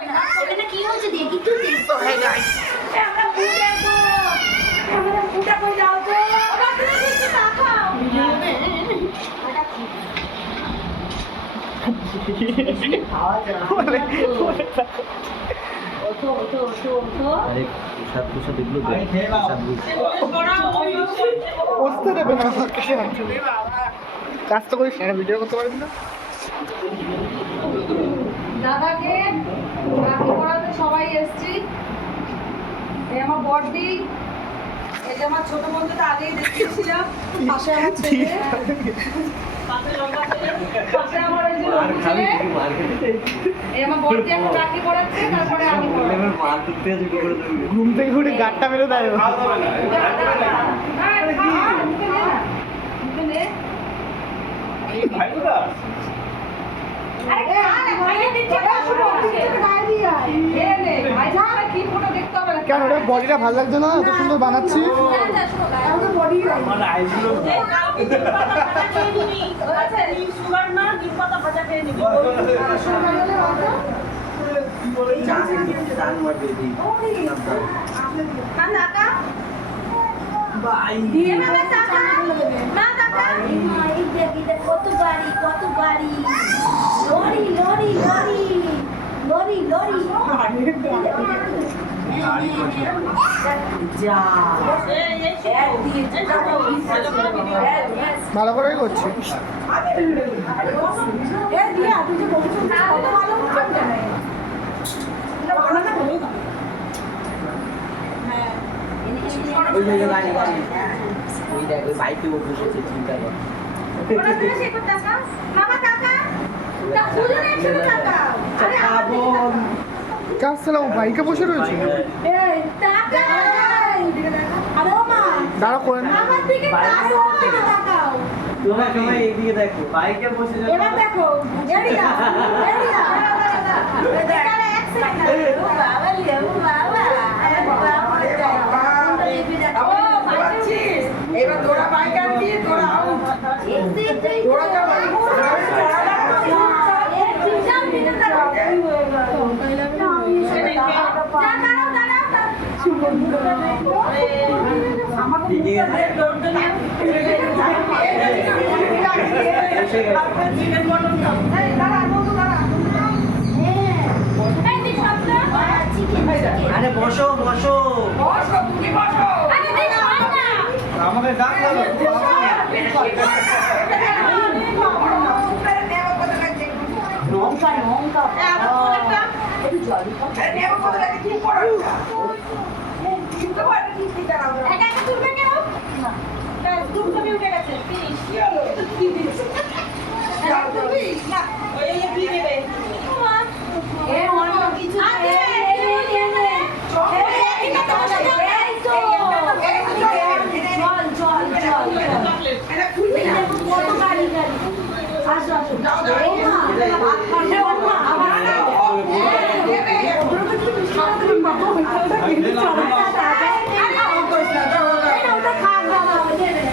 ওখানে কি হচ্ছে দেখি তো দেখো হে গাইস আমরা পুটা কই যাও তো ওটা দেখতে তাকাও খাওয়া যায় ওঠো ওঠো ওঠো ওঠো আরে প্রসাদ প্রসাদ এগুলো প্রসাদ বসতে দেবে না আমাকে কাজ তো করিস না ভিডিও করতে পারবি না দাদাকে রাখি পড়াতে সবাই এসছি এই আমার বড়দি এই যে আমার ছোট বন্ধুটা আগেই দেখিয়েছিলাম পাশে আমার ছেলে পাশে আমার এই যে লক্ষ্মী ছেলে এই আমার বড়দি এখন রাখি পড়াচ্ছে তারপরে আমি ঘুম থেকে ঘুরে গাটটা মেরে দেয় কেন ওটা বডিটা ভালো লাগছে না এত সুন্দর বানাচ্ছি কত গাড়ি কত গাড়ি lorry lorry lorry lorry lorry ভালো করেই করছি ওই যে গাড়ি গাড়ি ওই দেখ ওই বাইকে ও বসেছে চিন্তা কর কাজ চালাও বাইকে বসে রয়েছে দাঁড়া করে না তোমরা সবাই এইদিকে দেখো বাইকে বসে যাও এবার দেখো এরিয়া এরিয়া এখানে অ্যাক্সিডেন্ট ও বাবা লে ও বাবা ও বাচ্চিস এবার তোরা বাইক আনবি তোরা আউট তোরা যা বাইক আরে বসো বসো আমাকে ডাক নৌকা নৌকা একটু জল একা একা তুলবে কেউ না তুমি উঠে গেছে ফিনিশ